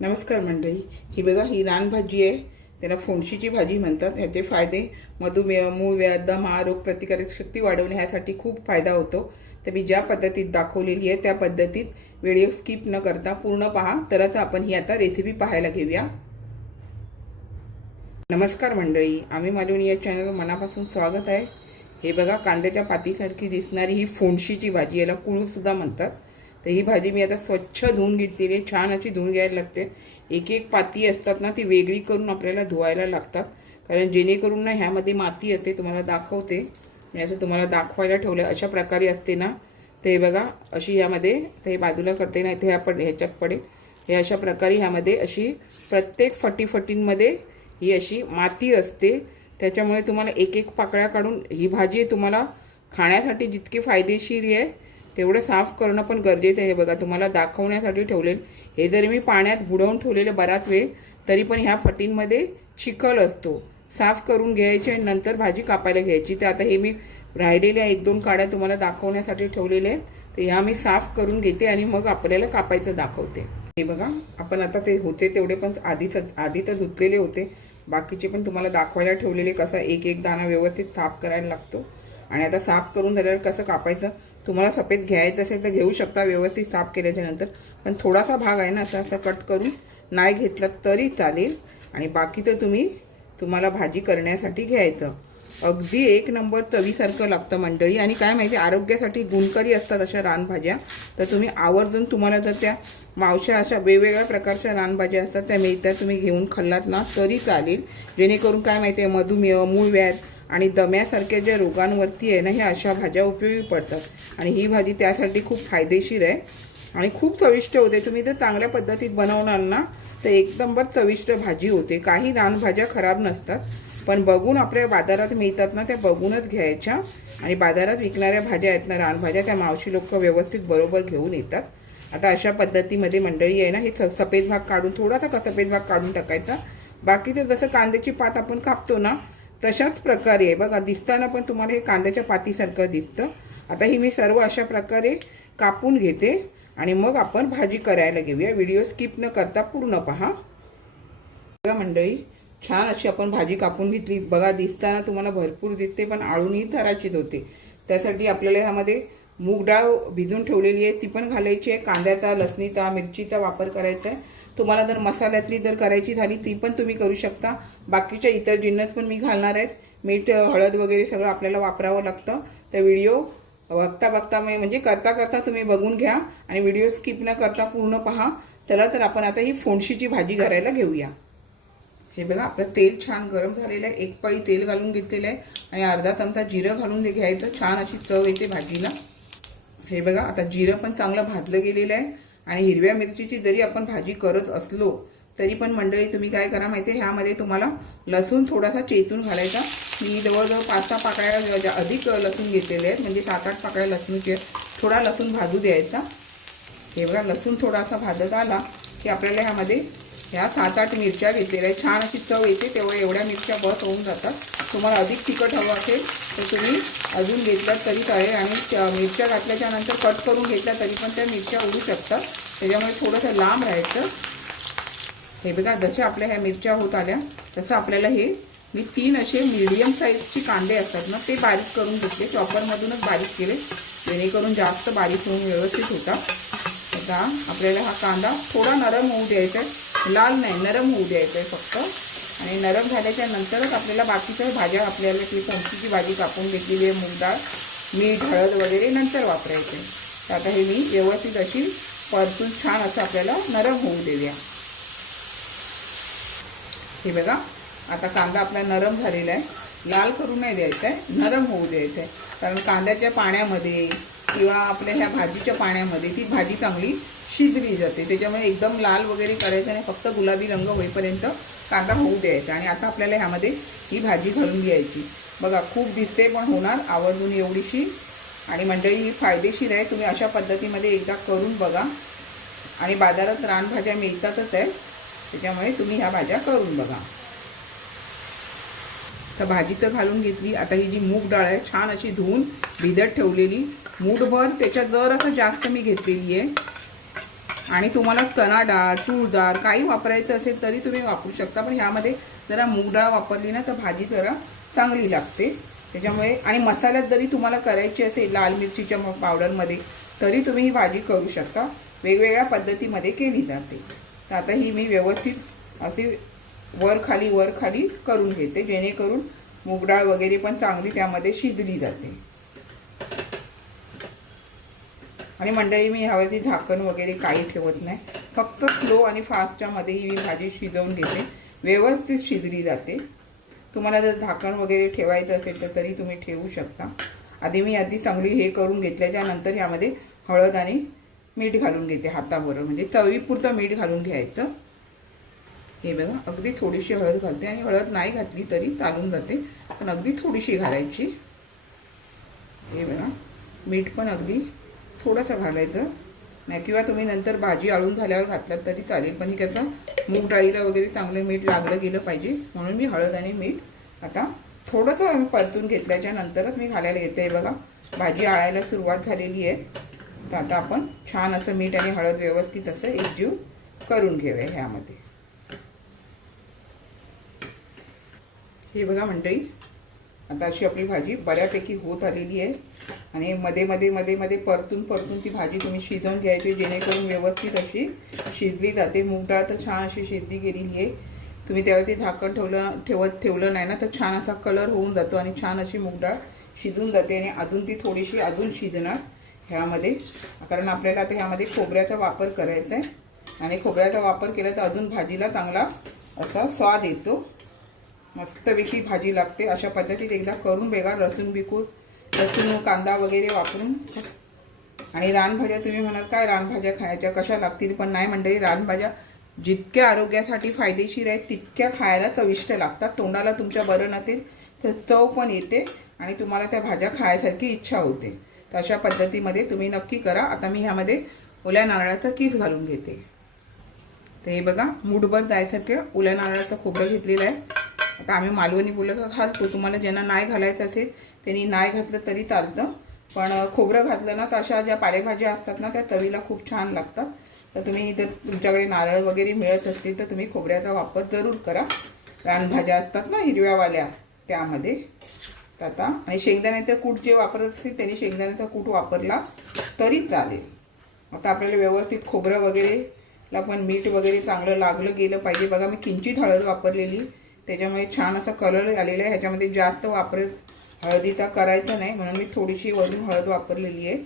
नमस्कार मंडळी. ही बघा, ही रानभाजी आहे. त्याला फोंडशीची भाजी म्हणतात. ह्याचे फायदे मधुमेह, मूळव्याध, दमा, रोग प्रतिकारक शक्ती वाढवण्यासाठी खूप फायदा होतो. तर मी ज्या पद्धतीत दाखवलेली आहे त्या पद्धतीत व्हिडिओ स्किप न करता पूर्ण पहा. तरच आपण ही आता रेसिपी पाहायला घेऊया. नमस्कार मंडळी, आम्ही मालवणी या चॅनलवर मनापासून स्वागत आहे. हे बघा, कांद्याच्या पातीसारखी दिसणारी ही फोंडशीची भाजी, याला कुळूसुद्धा म्हणतात. तर ही भाजी मी आता स्वच्छ धुवून घेतलेली आहे. छान अशी धुवून घ्यायला लागते. एक एक पाती असतात ना, ती वेगळी करून आपल्याला धुवायला लागतात, कारण जेणेकरून ना ह्यामध्ये माती असते. तुम्हाला दाखवते, याचं तुम्हाला दाखवायला ठेवलं अशा प्रकारे असते ना. ते बघा, अशी ह्यामध्ये, ते बाजूला करते ना, इथे ह्याच्यात पडेल. हे अशा प्रकारे ह्यामध्ये अशी प्रत्येक फटींमध्ये ही अशी माती असते. त्याच्यामुळे तुम्हाला एक एक पाकळ्या काढून, ही भाजी तुम्हाला खाण्यासाठी जितकी फायदेशीर आहे तेवढं साफ करणं पण गरजेचं आहे. बघा, तुम्हाला दाखवण्यासाठी ठेवलेलं हे जरी मी पाण्यात बुडवून ठेवलेलं बराच वेळ, तरी पण ह्या फटींमध्ये चिखल असतो. साफ करून घ्यायचे आणि नंतर भाजी कापायला घ्यायची. तर आता हे मी राहिलेल्या 1-2 काड्या तुम्हाला दाखवण्यासाठी ठेवलेले आहेत. तर ह्या मी साफ करून घेते आणि मग आपल्याला कापायचं दाखवते. हे बघा, आपण आता ते होते तेवढे पण आधी तर धुतलेले होते. बाकीचे पण तुम्हाला दाखवायला ठेवलेले, कसा एक एक दाणा व्यवस्थित साफ करायला लागतो. आणि आता साफ करून झाल्यावर कसं कापायचं, तुम्हाला सफेद घ्यायचं असेल तर घेऊ शकता व्यवस्थित साफ केल्याच्या नंतर. पण थोडासा भाग आहे ना, असं कट करून नाही घेतला तरी चालेल. आणि बाकी तर तुम्हाला भाजी करण्यासाठी घ्यायचं. अगदी एक नंबर चवीसारखं लागतं मंडळी. आणि काय माहिती, आरोग्यासाठी गुणकारी असतात अशा रानभाज्या. तर तुम्ही आवर्जून, तुम्हाला जर त्या मावशा अशा वेगवेगळ्या प्रकारच्या रानभाज्या असतात त्या मिळतात, तुम्ही घेऊन खाल्लात ना तरी चालेल. जेणेकरून काय माहिती आहे, मधुमेह, मूळव्याध आणि दम्यासारख्या ज्या रोगांवरती आहे ना, ह्या अशा भाज्या उपयोगी पडतात. आणि ही भाजी त्यासाठी खूप फायदेशीर आहे आणि खूप चविष्ट होते. तुम्ही जर चांगल्या पद्धतीत बनवणार ना तर एकदम चविष्ट भाजी होते. काही रानभाज्या खराब नसतात, पण बघून आपल्या बाजारात मिळतात ना, त्या बघूनच घ्यायच्या. आणि बाजारात विकणाऱ्या भाज्या आहेत ना, रानभाज्या, त्या मावशी लोक व्यवस्थित बरोबर घेऊन येतात. आता अशा पद्धतीमध्ये मंडळी आहे ना, हे सफेद भाग काढून, थोडासा सफेद भाग काढून टाकायचा. बाकीचं जसं कांद्याची पात आपण कापतो ना, तशाच प्रकारे आहे. बघा, दिसताना पण तुम्हाला हे कांद्याच्या पातीसारखं दिसतं. आता ही मी सर्व अशा प्रकारे कापून घेते आणि मग आपण भाजी करायला घेऊया. व्हिडिओ स्किप न करता पूर्ण पहा. बघा मंडळी, छान अशी आपण भाजी कापून घेतली. बघा, दिसताना तुम्हाला भरपूर दिसते, पण आळूनही थराचीच होते. त्यासाठी आपल्याला ह्यामध्ये मूग डाळ भिजून ठेवलेली आहे, ती पण घालायची आहे. कांद्याचा, लसणीचा, मिरचीचा वापर करायचा आहे. तुम्हाला जर मसाल्यातली जर करायची झाली ती पण तुम्ही करू शकता. बाकीच्या इतर जिन्नस पण मी घालणार आहेत. मीठ, हळद वगैरे सगळं आपल्याला वापरावं लागतं. तर व्हिडिओ बघता म्हणजे करता तुम्ही बघून घ्या आणि व्हिडिओ स्किप न करता पूर्ण पहा. चला, तर आपण आता ही फोंडशीची भाजी करायला घेऊया. हे बघा, आपलं तेल छान गरम झालेलं आहे. 1 पळी तेल घालून घेतलेलं आहे आणि अर्धा चमचा जिरं घालून घ्यायचं. छान अशी चव येते भाजीला. हे बघा, आता जिरं पण चांगलं भाजलं गेलेलं आहे. आणि हिरव्या मिरचीची जरी आपण भाजी करत असलो तरी पण मंडळी, तुम्ही काय करा माहिती आहे, ह्यामध्ये तुम्हाला लसूण थोडासा चेचून घालायचा. मी जवळजवळ 5-6 पाकळ्या अधिक लसूण घेतलेले आहेत, म्हणजे 7-8 पाकळ्या लसूणचे. थोडा लसूण भाजू द्यायचा. हे बघा, लसूण थोडासा भाजत आला की आपल्याला ह्यामध्ये ह्या 7-8 मिरच्या घेतलेल्या आहेत. छान अशी चव येते तेव्हा एवढ्या मिरच्या बस होऊन जातात. तुम्हाला अधिक तिखट हवं असेल तर तुम्ही अजून घेतलात तरी चालेल. आणि मिरच्या घातल्याच्या नंतर कट करून घेतल्या तरी पण त्या मिरच्या उडू शकतात. त्याच्यामुळे थोडंसं लांब राहायचं. हे बघा, जशा आपल्या ह्या मिरच्या होत आल्या तसं आपल्याला हे मी 3 असे मीडियम साईजचे कांदे असतात ना, ते बारीक करून घेतले. चॉपरमधूनच बारीक केले, जेणेकरून जास्त बारीक होऊन व्यवस्थित होता. आता आपल्याला हा कांदा थोडा नरम होऊ द्यायचा आहे, लाल नाही, नरम होऊ द्यायचा आहे फक्त. आणि नरम झाल्याच्या नंतरच आपल्याला बाकीच्या भाज्या, आपल्याला ती फोंडशीची भाजी कापून घेतलेली आहे, मूग डाळ, मीठ, हळद वगैरे नंतर वापरायचे. तर आता हे मी व्यवस्थित अशी परतून छान असं आपल्याला नरम होऊ देऊया. हे बघा, आता कांदा आपला नरम झालेला आहे. लाल करून नाही द्यायचा आहे, नरम होऊ द्यायचा आहे. कारण कांद्याच्या पाण्यामध्ये किंवा आपल्या ह्या भाजीच्या पाण्यामध्ये ती भाजी चांगली शिजली जाते. त्याच्यामुळे एकदम लाल वगैरे करायचं नाही, फक्त गुलाबी रंग होईपर्यंत कांदा होऊ द्यायचा. आणि आता आपल्याला ह्यामध्ये ही भाजी घालून घ्यायची. बघा, खूप दिसते पण होणार आवर्जून एवढीशी. आणि मंडळी, ही फायदेशीर आहे. तुम्ही अशा पद्धतीमध्ये एकदा करून बघा. आणि बाजारात रानभाज्या मिळतातच आहे, त्याच्यामुळे तुम्ही ह्या भाज्या करून बघा. तर भाजी तर घालून घेतली. आता ही जी मूग डाळ आहे छान अशी धुवून भिजत ठेवलेली, मूठभर, त्याच्यात जर असं जास्त मी घेतलेली आहे. आणि तुम्हाला चणा डाळ, तूर डाळ काही वापरायचं असेल तरी तुम्ही वापरू शकता, पण ह्यामध्ये जरा मूग डाळ वापरली ना तर भाजी जरा चांगली लागते त्याच्यामुळे. आणि मसाल्यात जरी तुम्हाला करायची असेल लाल मिरचीच्या पावडरमध्ये तरी तुम्ही ही भाजी करू शकता. वेगवेगळ्या पद्धतीमध्ये केली जाते. तर आता ही मी व्यवस्थित अशी वर खाली करून घेते, जेणेकरून मूग डाळ वगैरे पण चांगली त्यामध्ये शिजली जाते. आणि मंडळी मी ह्यावरती झाकण वगैरे काही ठेवत नाही, फक्त स्लो आणि फास्टच्या मध्ये ही भाजी शिजवून घेते, व्यवस्थित शिजली जाते. तुम्हाला जर झाकण वगैरे ठेवायचं असेल तर तरी तुम्ही ठेवू शकता. आधी चांगली हे करून घेतल्याच्या नंतर ह्यामध्ये हळद आणि मीठ घालून घेते हाताबरोबर, म्हणजे चवीपुरतं मीठ घालून घ्यायचं. हे बघा अगदी थोडीशी हळद घालते, आणि हळद नाही घातली तरी चालून जाते, पण अगदी थोडीशी घालायची. हे बघा मीठ पण अगदी थोडंसं घालायचं नाही, किंवा तुम्ही नंतर भाजी आळून झाल्यावर घातलात तरी चालेल, पण हे कसं मूग डाळीला वगैरे चांगलं मीठ लागलं गेलं पाहिजे, म्हणून मी हळद आणि मीठ आता थोडंसं परतून घेतल्याच्या नंतरच मी घालायला घेते. बघा भाजी आळायला सुरुवात झालेली आहे. तर आता आपण छान असं मीठ आणि हळद व्यवस्थित असं एकजीव करून घेऊया ह्यामध्ये. हे बघा मंडळी आता अशी आपली भाजी बऱ्यापैकी होत आलेली आहे, आणि मध्ये परतून ती भाजी तुम्ही शिजवून घ्यायची, जेणेकरून व्यवस्थित अशी शिजली जाते. मूग डाळ तर छान अशी शिजली गेलेली आहे. तुम्ही त्यावरती झाकण ठेवलं नाही ना तर छान असा कलर होऊन जातो, आणि छान अशी मूग डाळ शिजून जाते. आणि अजून ती थोडीशी अजून शिजणार ह्यामध्ये, कारण आपल्याला आता ह्यामध्ये खोबऱ्याचा वापर करायचा आहे, आणि खोबऱ्याचा वापर केला तर अजून भाजीला चांगला असा स्वाद येतो, मस्तपैकी भाजी लागते. अशा पद्धतीत एकदा करून बघा. लसूण कांदा वगैरे वापरून. आणि रानभाज्या तुम्ही म्हणाल काय रानभाज्या खायच्या कशा लागतील, पण नाही मंडळी, रानभाज्या जितक्या आरोग्यासाठी फायदेशीर आहेत तितक्या खायला चविष्ट लागतात. तोंडाला तुमच्या बरं नसेल तर चव पण येते, आणि तुम्हाला त्या भाज्या खायसारखी इच्छा होते. तर अशा पद्धतीमध्ये तुम्ही नक्की करा. आता मी ह्यामध्ये ओल्या नारळाचा कीस घालून घेते. तर हे बघा मूठभर जायसारखं ओल्या नारळाचं खोबरं घेतलेलं आहे. आता आम्ही मालवणी बोललं घालतो, तुम्हाला ज्यांना नाही घालायचं असेल त्यांनी नाही घातलं तरी चालतं, पण खोबरं घातलं ना तर अशा ज्या पालेभाज्या असतात ना त्या चवीला खूप छान लागतात. तर तुम्ही जर तुमच्याकडे नारळ वगैरे मिळत असतील तर तुम्ही खोबऱ्याचा वापर जरूर करा. रानभाज्या असतात ना हिरव्यावाल्या त्यामध्ये. तर आता आणि शेंगदाण्याचं कूट जे वापरत असतील त्यांनी शेंगदाण्याचा कूट वापरला तरी चालेल. आता आपल्याला व्यवस्थित खोबरं वगैरेला पण मीठ वगैरे चांगलं लागलं गेलं पाहिजे. बघा मी किंचित हळद वापरलेली, त्याच्यामुळे छान असा कलर आलेला आहे. ह्याच्यामध्ये जास्त हळदीचा करायचा नाही, म्हणून मी थोडीशी वरून हळद वापरलेली आहे.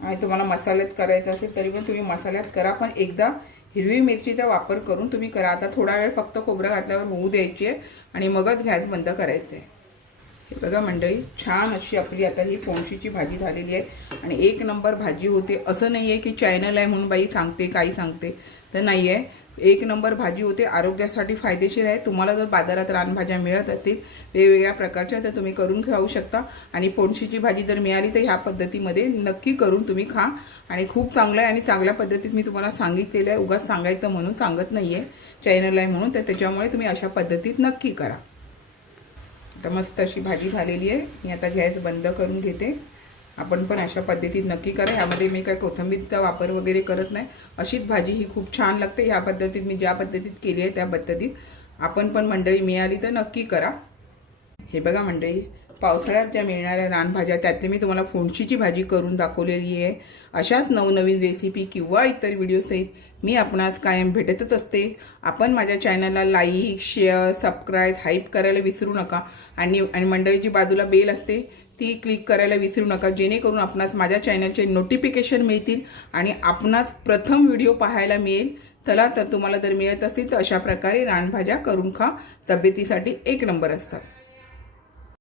आणि तुम्हाला मसाल्यात करायचं असेल तरी पण तुम्ही मसाल्यात करा, पण एकदा हिरवी मिरचीचा वापर करून तुम्ही करा. आता थोडा वेळ फक्त खोबरं घातल्यावर होऊ द्यायची आहे, आणि मगच गॅस बंद करायचं आहे. हे बघा मंडळी छान अशी आपली आता ही फोडणीची भाजी झालेली आहे, आणि एक नंबर भाजी होते. असं नाही आहे की चॅनल आहे म्हणून बाई सांगते काही सांगते, तर नाही आहे. एक नंबर भाजी होते, आरोग्यासाठी फायदेशीर आहे. तुम्हाला जर बाजारात रानभाज्या मिळत असतील वेगवेगळ्या प्रकारच्या तर तुम्ही करून खाऊ शकता. आणि फोडणीची भाजी जर मिळाली तर ह्या पद्धतीमध्ये नक्की करून तुम्ही खा, आणि खूप चांगलं आहे. आणि चांगल्या पद्धतीत मी तुम्हाला सांगितलेलं आहे, उगाच सांगायचं म्हणून सांगत नाही आहे, चॅनल आहे म्हणून. तर त्याच्यामुळे तुम्ही अशा पद्धतीत नक्की करा. तर मस्त अशी भाजी झालेली आहे. मी आता गॅस बंद करून घेते. आपण पण अशा पद्धतीत नक्की करा. यामध्ये मी काय कोथिंबीरचा वापर वगैरे करत नाही. अशीच भाजी ही खूप छान लागते. ह्या पद्धतीत मी ज्या पद्धतीत केली आहे त्या पद्धतीत आपण पण मंडळी मिळाली तर नक्की करा. हे बघा मंडळी पावसाळ्यात ज्या मिळणाऱ्या रानभाज्या त्यातली मी तुम्हाला फोडणीची भाजी करून दाखवलेली आहे. अशाच नवनवीन रेसिपी किंवा इतर व्हिडिओसहित मी आपणास कायम भेटतच असते. आपण माझ्या चॅनलला लाईक शेअर सबस्क्राईब हाईप करायला विसरू नका. आणि मंडळीची बाजूला बेल असते ती क्लिक करायला विसरू नका, जेणेकरून आपणास माझ्या चॅनलचे नोटिफिकेशन मिळतील आणि आपणास प्रथम व्हिडिओ पाहायला मिळेल. चला तर तुम्हाला जर मिळत असेल तर अशा प्रकारे रानभाज्या करून खा, तब्येतीसाठी एक नंबर असतात.